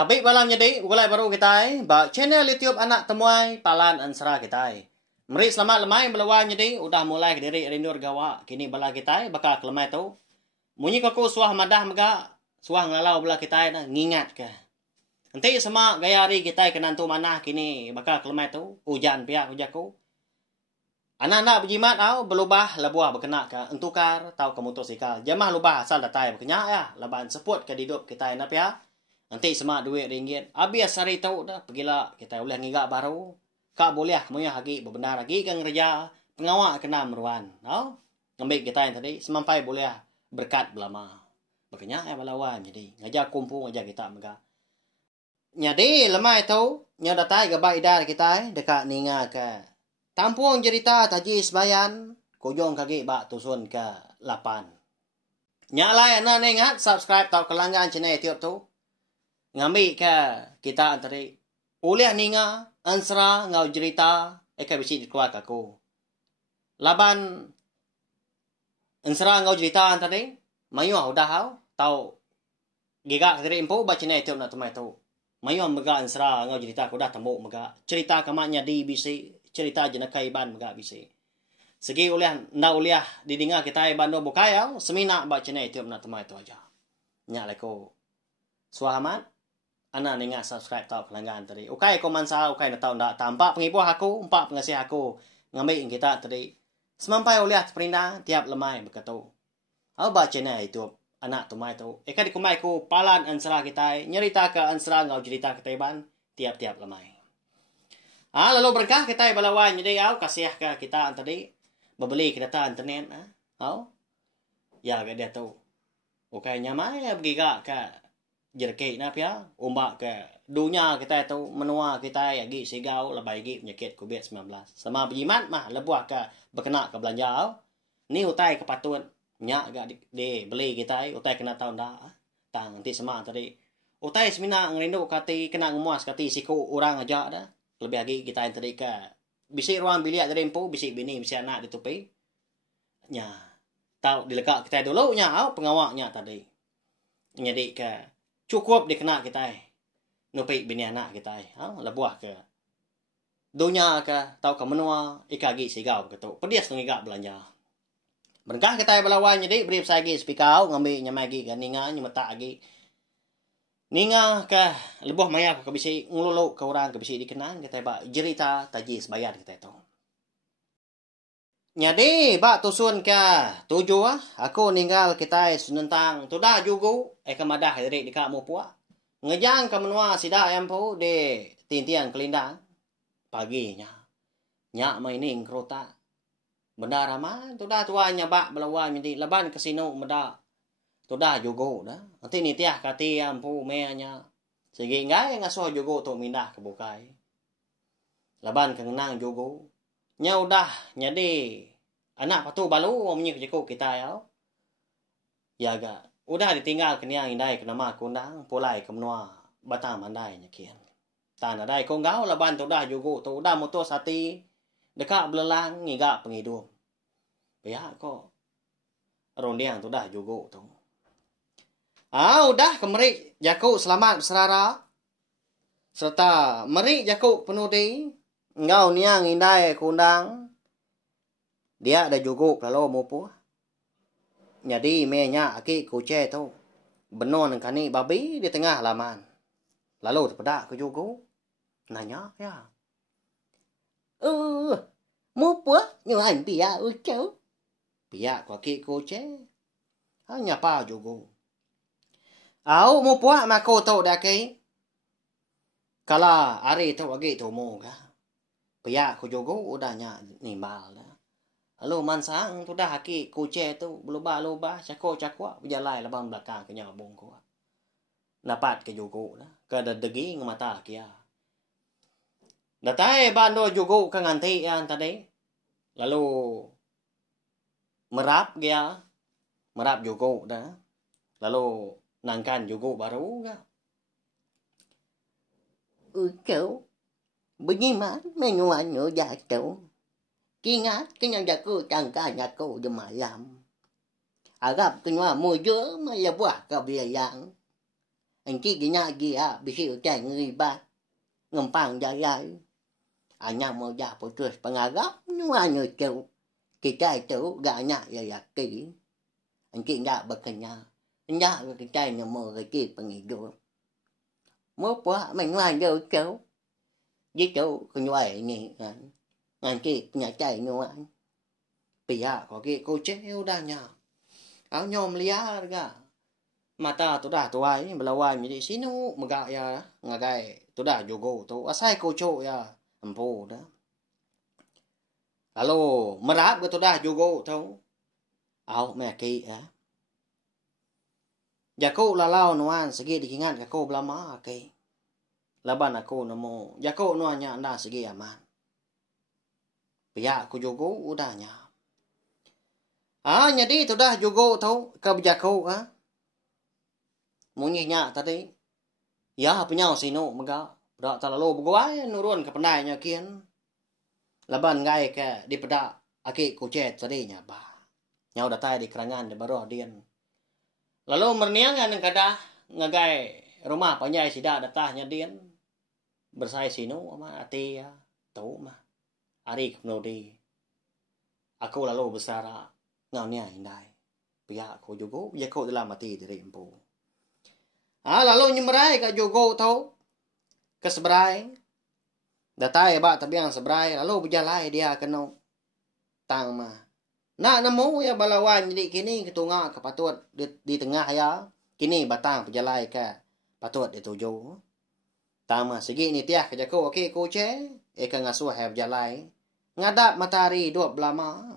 Tapi malam jadi mulai baru kita channel YouTube anak temuai palan ansara kita. Meri selamat lemai belawan jadi udah mulai ke diri rindur gawa kini bala kita bakal kelemai tu. Munyi kaku suah madah mega suah ngalau bala kita ngingat ke. Nanti sama gaya hari kita kenantu manah kini bakal kelemai tu hujan pihak hujaku. Anak-anak berjimat au berubah labuah berkena ke entukar tau ke motosikal. Jamah lubah asal datai berkenyak ya. Laban seput ke hidup kita nak ya. Nanti semak duit ringgit. Habis hari tahu dah pergilah kita boleh ngigak baru. Kak boleh kemudian lagi berbenar lagi kan kerja pengawal kena meruan. No? Ngambil kita yang tadi semampai boleh berkat belama. Berkenyak ya balawan jadi ngajak kumpul ngajak kita mega. Jadi lemah itu nya datai ke baidar kita dekat ninga ke tampung cerita taji sebayan kujong kaki bak tusun ke 8. Nyalai anak ingat subscribe tau kelanggan channel YouTube tu. Ngambil ke kita antara oleh ninga ansra ngau cerita eka bisi dikeluar aku. Laban ansra ngau cerita antara mayu udah hau tau gigak dari info baca channel YouTube nak temai tu. Mayu mega ansra ngau cerita aku dah tembuk mega cerita kamaknya di bisi cerita jenakai ban mega bisi. Segi oleh na oleh didengar kita bando bukaya semina baca channel YouTube nak temai tu aja. Nyak leko. Suahamat anak ningat subscribe tau pelanggan tadi. Ukai komansa, ukai nak tahu ndak tampak pengibuh aku, empat pengasih aku ngambil kita tadi. Semampai oleh perindah tiap lemai berkata. Aku baca channel YouTube anak tumai tu. Eka dikumai ku palan ansara kita, nyerita ke ansara ngau cerita kita ban tiap-tiap lemai. Lalu berkah kita balawan jadi aku kasih ke kita tadi membeli kita internet ya ke dia tu. Ukai nyamai bergiga ke jerkei na pia umbak ke dunia kita itu menua kita lagi sigau lebih lagi penyakit COVID-19 sama berjimat mah lebuah ke berkena ke belanja ni utai kepatut nyak gak di beli kita utai kena tahun dah tang nanti sama tadi utai semina ngerindu kati kena ngemuas kati siku orang aja dah lebih lagi kita yang tadi ke bisi ruang bilik dari empu bisi bini bisi anak ditupi nya tahu dilekak kita dulu nya pengawaknya tadi jadi ke cukup dikena kita nupi bini anak kita lebuah ke dunia ke tau ke menua ikagi sigau gitu pedias ngigak belanja berkah kita belawan jadi beri sagi spikau ngambil nyamagi ke ninga nyemeta lagi ninga ke lebuah maya ke bisi ngululu ke orang ke bisi dikenan kita ba cerita taji sebayar kita itu jadi bak tusun ke 7 aku ninggal kita senentang tudah juga kemadah dari di kamu puak ngejang ke menua sida empo de tintiang kelindang paginya nyak mainin kerota benda ramai tudah tuanya bak belawan jadi leban kasino meda tudah juga dah nanti ni tiah kati empo meanya segi ngai ngasuh juga tu mindah ke bukai leban kenang juga nya udah jadi anak patu balu omnya kejeko kita ya ga udah ditinggal keniang indai ke nama kundang pulai ke menua Batam andai nyakian tanah dai ko ngau laban tu dah juga tu dah motor sati dekat belelang ngiga pengidup ya ko rondiang tu dah juga tu udah kemeri jaku selamat berserara serta meri jaku penuh di ngau niang indai kundang dia ada juga kalau mau pu jadi menya aki kuce tu benon kani babi di tengah laman lalu terpedak ke juga nanya ya mau pu nyoan dia ucau pia ko aki kuce hanya pa juga mau pu mako tu dak ki kala ari tu agi tu mo ga pia ko juga udahnya nimbal dah. Halo mansang tu dah haki kuce tu berubah-ubah cakok-cakok berjalan labang belakang ke nyabung ko. Dapat ke jugo lah. Ke degi mata kia. Datai bando jugo ke nganti yang tadi. Lalu merap dia. Merap jugo dah. Lalu nangkan jugo baru ga. Kau bagaimana menguanyo jatuh? Kingat kenyang jaku tangka jaku di malam. Agap kenywa mujur melebuah ke biayang. anh chị cái nhà gì à bị chịu chạy người ba ngầm phẳng dài dài anh nhà mơ già bố trời bằng ngà góc nhưng mà người chịu cái chạy chịu gà nhà dài dài kỹ anh chị nhà bậc anh nhà cái chạy nhà mơ cái chị bằng nghỉ được mốt quá mình ngoài được chịu với chỗ con nhоại nhỉ anh chị nhà chạy nhоại bây giờ có cái cô treo đa nhà áo nhom lia ra mata tu dah tuai melawan jadi sinu megak ya ngagai tu dah jogo tu asai koco ya empo dah lalu merap ke tu dah jogo tu au me ki ya jako lalau nuan segi dikingat kako belama ke laban aku namo jako nuanya anda segi aman pihak ku jogo udahnya jadi tu dah jogo tu ke jako Munyinya tadi, ya punya sino mega, dak terlalu berguai nurun ke pendainya kian, laban ngai ke di pedak aki kucet tadi nya ba, nyau datai di kerangan di baru dian, lalu merniangan yang kada ngagai rumah panjai sida datahnya dian, bersai sino ama ati ya, tahu mah, ari kemudi, aku lalu besara ngau nia indai, pihak aku juga, ya kau dalam mati dari empu. Lalu nyemerai ke jogo tau ke seberai datai ba tabiang seberai lalu berjalai dia kena tang mah nak nemu ya balawan jadi kini ketunga ke patut di tengah ya kini batang berjalai ke patut di tuju tang mah segi ni tiah ke jako okey koce ke ngasuh have jalai ngadap matahari dua belama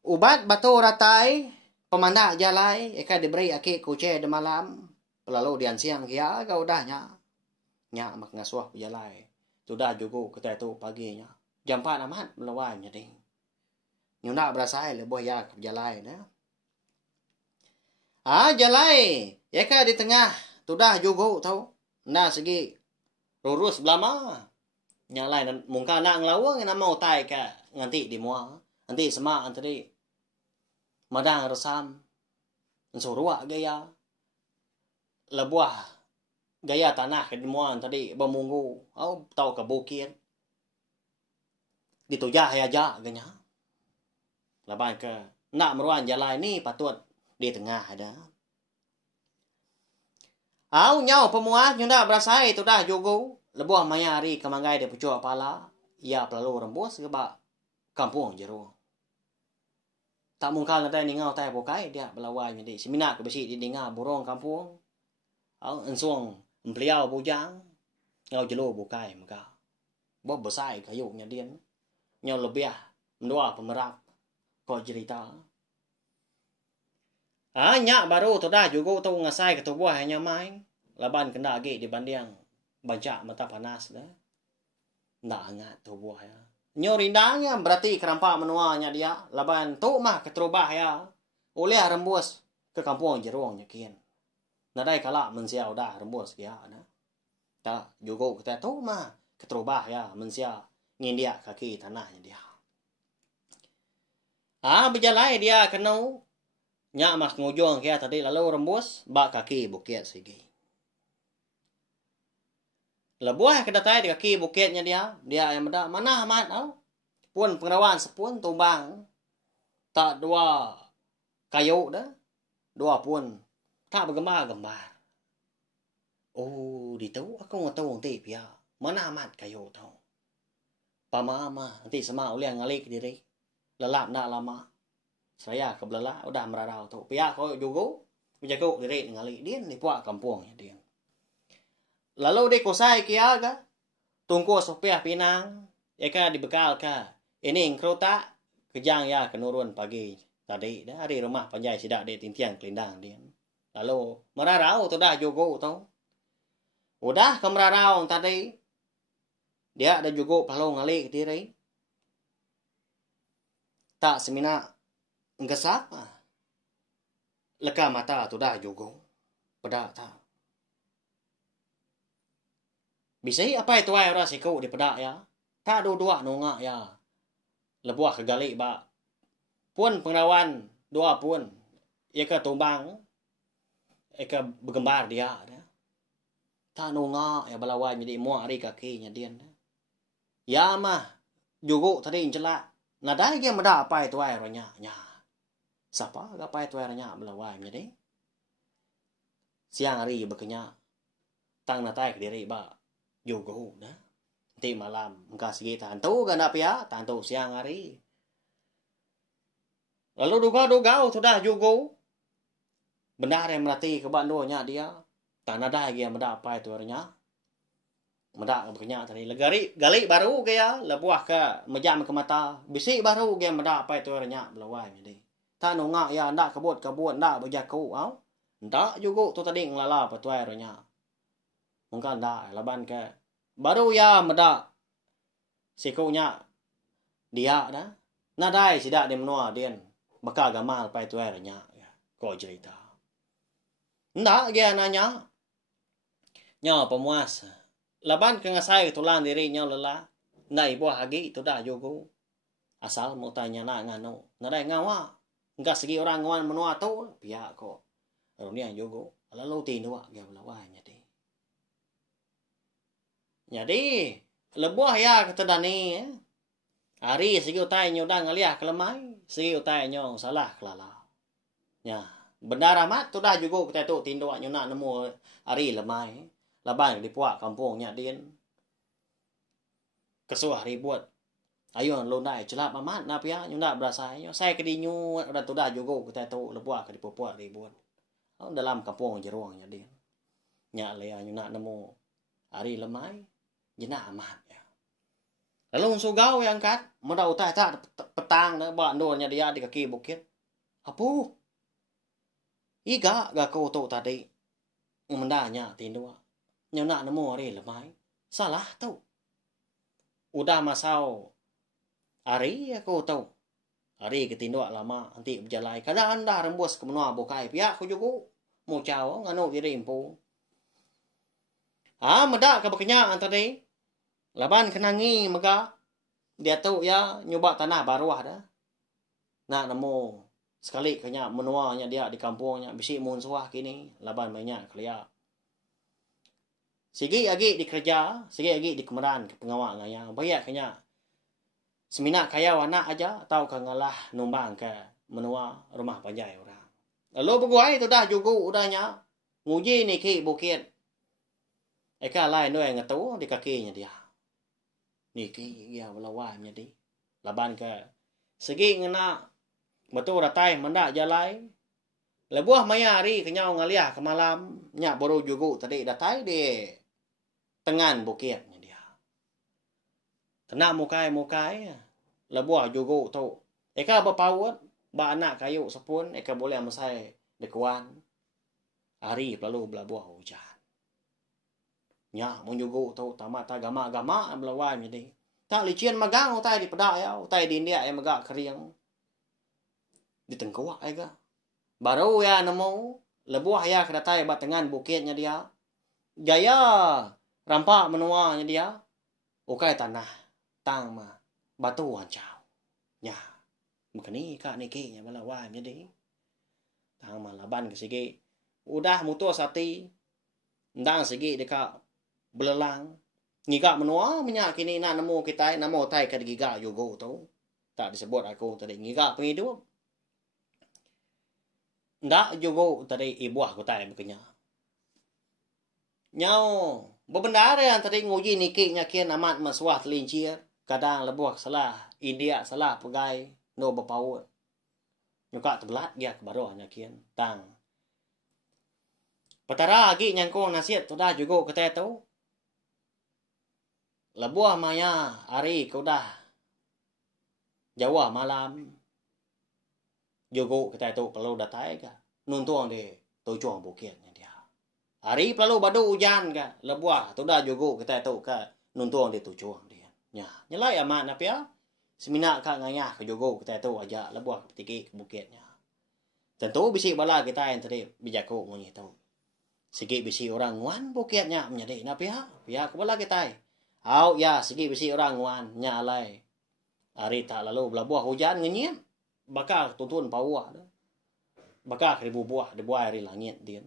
ubat batu ratai pemandak jalai, eka diberi aki kuce de malam, lalu dian siang kia, kau dah nya mak ngasuh jalai, tu dah juga kita tu paginya, jam 4 amat melawan jadi, nyunda berasai lebih ya jalai na, jalai, eka di tengah, tu dah juga tau, na segi lurus belama, nyalai dan mungkin nak ngelawang yang mau tai ke nganti di mua, nanti semak nanti madang resam surua gaya lebuah gaya tanah ke demuan tadi bamunggu au tau ke bukit ditujah ya ja ganya laban ke nak meruan jalan ni patut di tengah ada au nyau pemuat nyunda berasai tu dah jogo lebuah mayari kemangai de pucuk pala ia pelalu rembus ke ba kampung jero tak mungkin nanti ningau tai bokai dia belawai jadi semina ke besi di dengar burung kampung au ensuang empeliau bujang ngau jelo bokai maka bo besai kayunya dian nyau lebih mendua pemerap ko cerita nya baru tu dah juga tu ngasai ke tubuh hanya main laban kena agi dibanding banyak mata panas dah ndak hangat tubuh ya nyorindangnya berarti kerampak menuanya dia laban tu mah keterubah ya oleh rembus ke kampung jeruang nyakin nadai kala mensiau dah rembus ya na tak juga kita tu mah keterubah ya mensia ngindia kaki tanahnya dia berjalai dia kena nya mas ngujung kia tadi lalu rembus bak kaki bukit segi lebuah kedatai di kaki bukitnya dia yang ada mana amat pun pengrawan sepun tumbang tak dua kayu dah dua pun tak bergembar-gembar di tahu aku mau tahu nanti pia mana amat kayu tahu pama nanti sama oleh ngalik diri lelap nak lama saya kebelah udah meradau tu pia kau juga menjaga diri ngalik dia ni puak kampungnya dia lalu dia kosai kia ga tunggu sopia pinang eka dibekal ka ini ingkrota kejang ya kenurun pagi tadi dah hari rumah panjai sidak de tintiang kelindang dia lalu merarau tu dah jogo tu udah ke merarau tadi dia ada jogo palau ngalik diri tak semina ngesak leka mata tu dah jogo pedak tak bisa apa itu ay ora siku di pedak ya tak dua nunga ya lebuah kegali ba pun pengrawan dua pun ya ke tumbang eka bergembar dia dah. Ta nunga ya balawai jadi mua ari kakinya dia. Ya mah jugo tadi incelak. Nadai dia meda apa itu ai ronya nya. Siapa apa itu ai ronya balawai jadi. Siang hari berkenya tang natai ke diri ba jugo dah. Nanti malam engkau segi tantu kan apa ya tantu siang hari. Lalu duga sudah jugo. Benar yang melatih ke bandonya dia. Tak ada lagi yang meda apa itu artinya. Meda berkenya tadi. Gali baru kaya. Lebuah ke mejam ke mata. Bisik baru kaya meda apa itu artinya. Belawai jadi. Tak nungak ya ndak kebut. Ndak berjaku. Ndak juga tu tadi ngelala apa itu artinya. Mungkin ndak. Laban ke. Baru ya meda. Sikunya. Dia dah. Nadai sidak dia menua dia. Maka gamal apa itu artinya. Kau cerita. Ndak dia nanya. Nya pemuas. Laban ke ngasai tulang diri nya lelah. Nai buah hagi itu dah jogo. Asal mau tanya nak ngano. Nadai ngawa. Enggak segi orang ngawan menua tu. Pihak kok. Runia jogo. Lalu tindu dia belawai jadi. Jadi. Lebuah ya kata dani. Hari segi utai nyoda ngaliah kelemai. Segi utai nyo salah kelala. Ya. Benar amat tu dah juga kita tu tindu nyona nemu hari lemai. Laban di puak kampungnya din. Kesuah ribut. Ayo lonai celap amat napa ya nyona berasa yo saya kedinyu ada tu dah juga kita tu lebuak ke di puak ribut. Dalam kampung jeruangnya din. Nya le nyona nemu hari lemai jena amat ya. Lalu sugau yang kat muda utai tak petang dah bawa ndornya dia di kaki bukit. Apu Iga kau tu tadi. Mendanya tindu. Nyona nemu hari lemai. Salah tu. Udah masau. Hari aku tahu. Hari ketindu lama. Nanti berjalai. Kadang anda rembus ke menua bukai. Pihak aku juga. Mau cawa. Nganu diri impu. Medak ke berkenyak tadi. Laban kenangi mega. Dia tu ya. Nyoba tanah baruah dah. Nak nemu. Sekali kanya menuanya dia di kampungnya. Bisik munsuah kini. Laban banyak kelia. Sigi lagi di kerja. Sigi lagi di kemeran ke pengawal ngaya. Banyak kanya. Semina kaya anak aja. Atau ke ngalah numbang ke menua rumah panjai orang. Lalu beguai tu dah juga udahnya. Nguji ni ki bukit. Eka lain tu yang ngetu di kakinya dia. Niki ya belawai jadi. Laban ke. Segi ngena. Betul ratai mendak jalai. Lebuah maya hari kenyau ngaliah ke malam. Nyak baru juga tadi datai di tengan bukitnya dia. Kena mukai. Lebuah juga tu. Eka berpawat. Ba anak kayu sepun. Eka boleh mesai dekuan. Hari lalu belabuah hujan. Nyak mun juga tu. Tamat agama-agama belawai jadi. Tak licin magang utai di pedak ya. Utai di India yang megak keriang. Di tengkuak aja. Baru ya nemu. Lebuah ya kedatai batengan bukitnya dia. Gaya. Rampak menuanya dia. Ukai tanah. Tang mah. Batu wancau. Ya. Bukan ni kak niki. Yang melawai jadi. Tang mah laban ke sigi. Udah mutus hati. Ndang sigi dekat. Belelang. Ngigak menua. Minyak kini nak nemu kita. Namo tai ke digigak juga tu. Tak disebut aku tadi. Ngigak penghidup. Ndak juga tadi ibu aku tak berkenya. Nyau. Berbendara yang tadi nguji niki nyakian amat masuah telincir. Kadang lebuah salah. India salah pegai. No berpaut. Nyuka terbelat dia ke baruh nyakian. Tang. Petara lagi nyangkong nasihat tu dah juga kata tu. Lebuah maya hari kau dah. Jawa malam. Juga kita tu perlu datai ke. Nuntuang di tujuan bukitnya dia. Hari perlu badu hujan ke. Lebuah tu dah juga kita tu ke. Nuntuang di tujuan dia. Ya. Nyelai amat apa ya. Semina kak ngayah ke juga kita tu aja. Lebuah ketiki ke bukitnya. Tentu bisik bala kita yang tadi bijaku munyi tu. Sikit bisik orang nguan bukitnya menjadi. Apa ya. Pihak bala kita. Au ya sikit bisik orang nguan. Nyalai. Hari tak lalu belabuah hujan ngenyim. Bakal tuntun pawah dah. Bakal ribu buah di buah hari langit dia.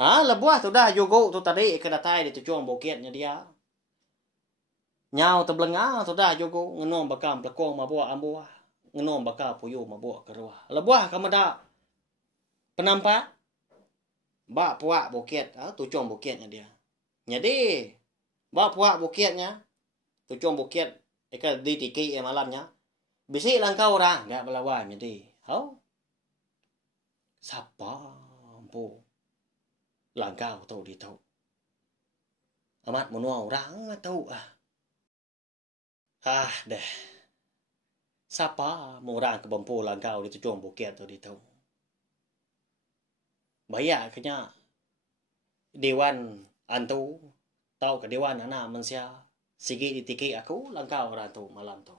Lebuah tu dah jugo tu tadi kedatai di tujuan bukitnya dia. Nyau terbelengah tu dah jugo ngenom bakam pelekong mabuak ambuah. Ngenom bakal puyu mabuak keruah. Lebuah kamu dah penampak bak puak bukit, tujuan bukitnya dia. Jadi bak puak bukitnya, tujuan bukit eka di tiki malamnya. Bisi langkau orang enggak belawan jadi. Siapa bu langkau tahu di tahu. Amat menua orang tahu deh. Siapa mau orang kebempu langkau di tujuan bukit tahu di tahu. Bahaya kenya dewan antu tahu ke dewan anak manusia sigi di tiki aku langkau orang tu malam tu.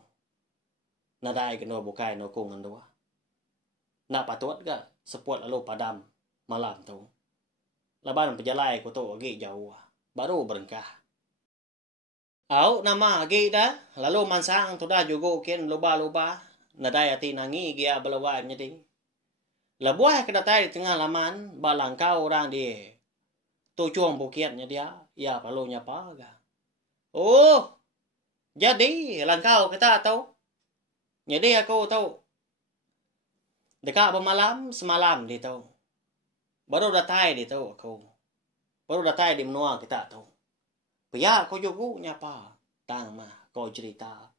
Nadai kena bukai no kungan dua. Nak patut ke sepuat lalu padam malam tu. Laban penjalai ku tu agi jauh. Baru berengkah. Nama agi dah. Lalu mansang tu dah juga kian luba-luba. Nadai hati nangi gia belawai jadi. Lebuah kedatai di tengah laman. Balangkau orang di tujuan bukitnya dia. Ya perlunya apa ga. Jadi langkau kita tahu. Jadi aku tahu. Dekat bermalam semalam dia tahu. Baru datai dia tahu aku. Baru datai di menua kita tahu. Pihak kau juga nyapa. Tang mah kau cerita.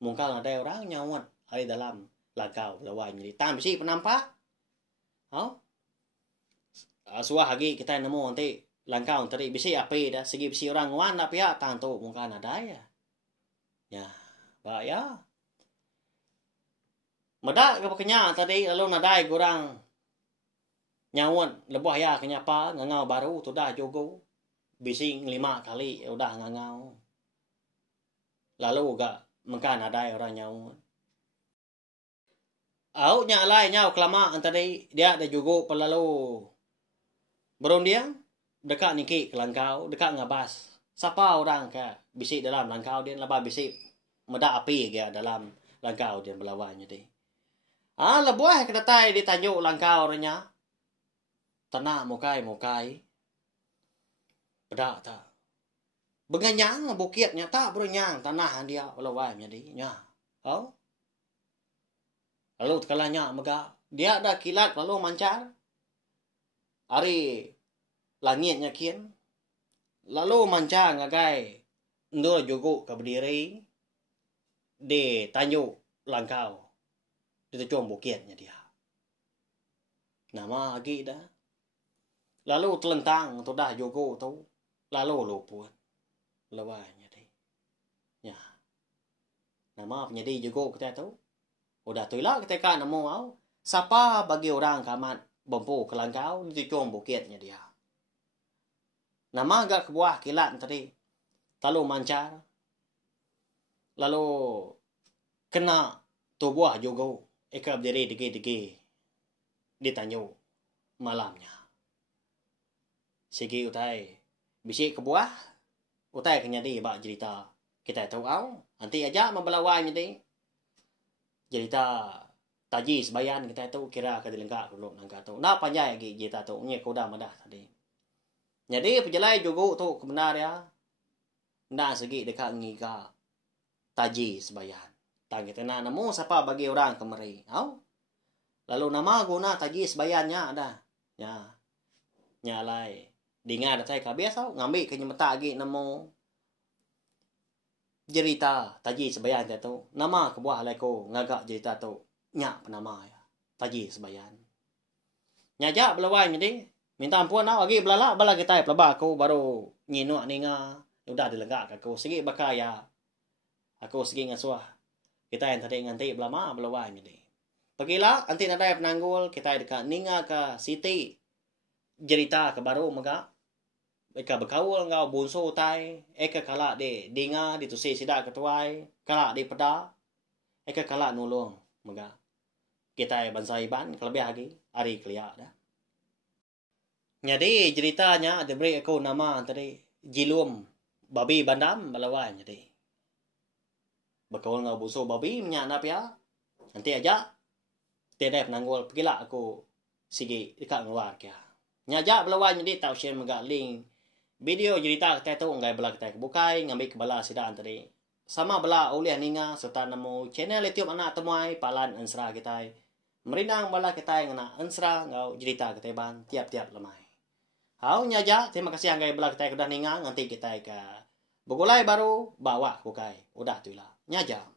Mungkin ada orang nyawat hari dalam langkau lawan jadi. Tang bisi penampak. Suah lagi kita nemu nanti langkau tadi bisi apa dah. Segi bisi orang wan nak pihak tang tu mungkin ada ya. Ya, pak ya. Medak ke kenya tadi lalu nadai kurang nyawat lebuh ya kenyapa ngangau baru tu dah jogo bising 5 kali udah ngangau lalu gak mungkin nadai orang nyawat nyalai nyau kelamaan tadi dia ada jogo pelalu berundiang dekat niki ke langkau dekat ngabas siapa orang ke bisik dalam langkau dia lebah bisik medak api ke dalam langkau dia berlawannya deh. Lebuah kedatai ditanjuk langkau orangnya. Tanah mukai. Pedak tak. Benganyang bukitnya tak berunyang tanah dia lawan jadi nya. Lalu tekalanya mega dia ada kilat lalu mancar. Hari langitnya kian. Lalu mancar ngagai ndur jugo ke berdiri di tanjuk langkau. Di tujuan bukitnya dia. Nama lagi dah. Lalu telentang tu dah jogo tu. Lalu luput. Lawanya deh. Ya. Nama penyedi jogo kita tu. Udah tu lah kita kan nemu siapa bagi orang kamat bempu ke langkau di tujuan bukitnya dia. Nama agak kebuah kilat tadi. Lalu mancar. Lalu kena tubuh jogo. Eka berdiri degi ditanyu malamnya. Segi utai bisi kebuah utai kenyadi bak cerita kita tahu nanti aja membelawan jadi cerita taji sebayan kita tahu kira ke dilengkap dulu nangka tahu nak panjang lagi cerita tahu nya kuda madah tadi. Jadi pejelai juga tu kebenar ya. Ndak segi dekat ngika taji sebayan. Tang kita nak nemu siapa bagi orang kemari. Lalu nama guna taji sebayannya ada. Ya. Nyalai. Dengar saya kabias ngambil kenyemeta lagi nemu cerita taji sebayan tu. Nama kebuah leko ngagak cerita tu. Nyak penama ya. Taji sebayan. Nyajak belawan jadi minta ampun lagi belala bala kita pelaba aku baru nginuk ninga udah dilenggak aku segi bakaya. Aku segi ngasuah. Kita yang tadi nganti belama belawan jadi. Pergilah nanti nadai penanggul kita dekat ninga ke city. Cerita ke baru mega. Eka berkaul ngau bunso tai. Eka kalak di dinga di tusi sidak ketuai. Kalak di peda. Eka kalak nulung mega. Kita bangsa iban kelebih lagi hari keliak dah. Jadi ceritanya diberi aku nama tadi Jilum babi bandam belawan jadi. Berkawan ngau buso babi menyak nap ya. Nanti aja tiada penanggul pergilah aku sigi dekat luar kia. Nyaja belawan jadi tahu share megak link. Video cerita kita tu ngai bela kita kebukai ngambil kebala sidaan tadi. Sama bela oleh ninga serta nemu channel YouTube anak temuai palan ensra kita. Merinang bala kita yang nak ensra ngau cerita kita ban tiap-tiap lemai. Hau nyaja terima kasih ngai bela kita udah ninga nanti kita ke begulai baru bawa bukai. Udah tu lah. Nyaja.